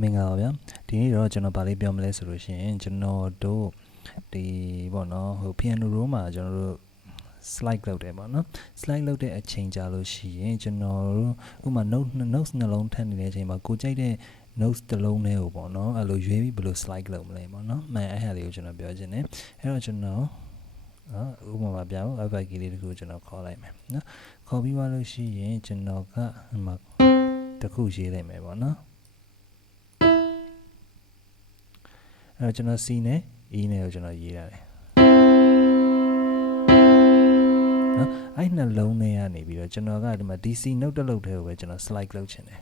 မင်္ဂလာပါဗျာဒီနေ့တော့ကျွန်တော်ဗာလေးပြောမလဲဆိုလို့ရှိရင်ကျွန်တော်တို့ဒီပေါ့နော်ဟို piano roll မှာကျွန်တော်တို့ slide လုပ်တယ်ပေါ့နော် slide လုပ်တဲ့အချိန်ကြာလို့ရှိရင်ကျွန်တော်တို့ဥပမာ notes နှလုံးထပ်နေတဲ့အချိန်မှာကိုကြိုက်တဲ့ notes တစ်လုံးလေးကိုပေါ့နော်အဲ့လိုရွေးပြီးဘယ်လို slide လုပ်မလဲပေါ့နော်မှန်အဲ့ဟာလေးကိုကျွန်တော်ပြောချင်တယ်အဲ့တော့ကျွန်တော်ဥပမာပြအောင် FI key လေးတခုကျွန်တော်ခေါ်လိုက်မယ်နော်ခေါ်ပြီးသွားလို့ရှိရင်ကျွန်တော်ကဟိုမှာတခုရေးလိုက်မယ်ပေါ့နော်အဲ့တော့ကျွန်တော် C နဲ့ E နဲ့ကိုကျွန်တော်ရေးရတယ်နော်အဲ့နှလုံးထဲကနေပြီးတော့ကျွန်တော်ကဒီမှာ DC note တစ်လုံးထဲကိုပဲကျွန်တော် slide လုပ်ချင်တယ်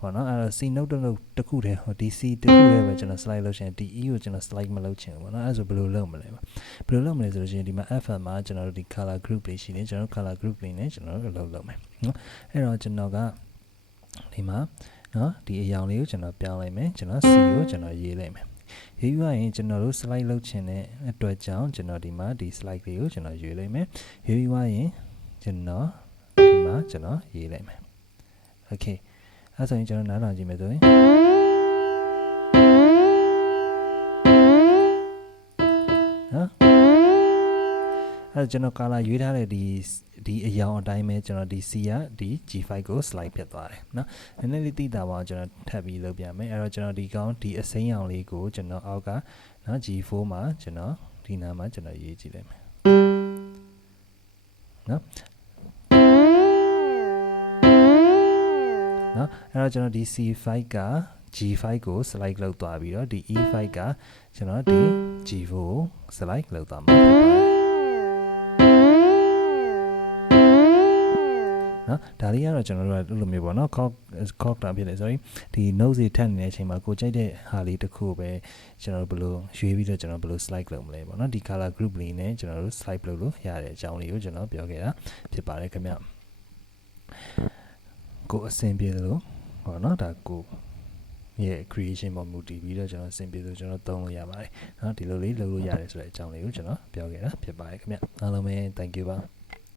ပေါ့နော်အဲ့တော့ C note တစ်လုံးတစ်ခုတည်းဟို DC တစ်ခုတည်းပဲကျွန်တော် slide လုပ်ချင်တယ် DE ကိုကျွန်တော် slide မလုပ်ချင်ဘူးပေါ့နော်အဲ့ဆိုဘယ်လိုလုပ်မလဲဆိုလို့ရှိရင်ဒီမှာ FM မှာကျွန်တော်တို့ဒီ color group လေးရှိတယ်ကျွန်တော်တို့ color group လေးနဲ့ကျွန်တော်တို့လုပ်မယ်နော်အဲ့တော့ကျွန်တော်ကဒီမှာနော်ဒီအရောင်လေးကိုကျွန်တော်ပြောင်းလိုက်မယ်ကျွန်တော် C ကိုကျွန်တော်ရေးလိုက်မယ်ရေးရရင်ကျွန်တော်တို့ slide လုပ်ချင်တဲ့အတွက်ကြောင့်ကျွန်တော်ဒီမှာဒီ slide လေးကိုကျွန်တော်ရွေးလိုက်မယ်ရေးရရင်ကျွန်တော်ဒီမှာကျွန်တော်ရေးလိုက်မယ် okay အဲ့ဆိုရင်ကျွန်တော်နားထောင်ကြည့်မယ်ဆိုရင်နော်အဲ့ကျွန်တော် color ရွေးထားတဲ့ဒီအရောင်အတိုင်းပဲကျွန်တော်ဒီ C ကဒီ G5 ကို slide ဖြစ်သွားတယ်เนาะနည်းနည်းလေးသိတာပါအောင်ကျွန်တော်ထပ်ပြီးလုပ်ပြမယ်အဲ့တော့ကျွန်တော်ဒီကောင်ဒီအစိမ်းရောင်လေးကိုကျွန်တော်အောက်ကเนาะ G4 မှာကျွန်တော်ဒီနားမှာကျွန်တော်ရေးကြည့်လိုက်မယ်เนาะအဲ့တော့ကျွန်တော်ဒီ C5 က G5 ကို slide လုပ်သွားပြီးတော့ဒီ E5 ကကျွန်တော်ဒီ G4 ကို slide လုပ်သွားမှာဖြစ်ပါတယ်နော်ဒါလေးကတော့ကျွန်တော်တို့ကလိုမျိုးပေါ့နော် cork တာဖြစ်တယ် sorry ဒီ note တွေထပ်နေတဲ့အချိန်မှာကိုကြိုက်တဲ့ဟာလေးတစ်ခုပဲကျွန်တော်တို့ဘယ်လိုရွေးပြီးတော့ကျွန်တော်ဘယ်လို slide လုပ်မလဲပေါ့နော်ဒီ color group လေးနဲ့ကျွန်တော်တို့ slide လုပ်လို့ရတဲ့အကြောင်းလေးကိုကျွန်တော်ပြောခဲ့တာဖြစ်ပါတယ်ခင်ဗျကိုအဆင်ပြေသလိုပေါ့နော်ဒါကိုရဲ့ creation ပေါ်မူတည်ပြီးတော့ကျွန်တော်အဆင်ပြေသလိုကျွန်တော်သုံးလို့ရပါတယ်နော်ဒီလိုလေးလုပ်လို့ရတယ်ဆိုတဲ့အကြောင်းလေးကိုကျွန်တော်ပြောခဲ့တာဖြစ်ပါတယ်ခင်ဗျအားလုံးပဲ thank you ပါ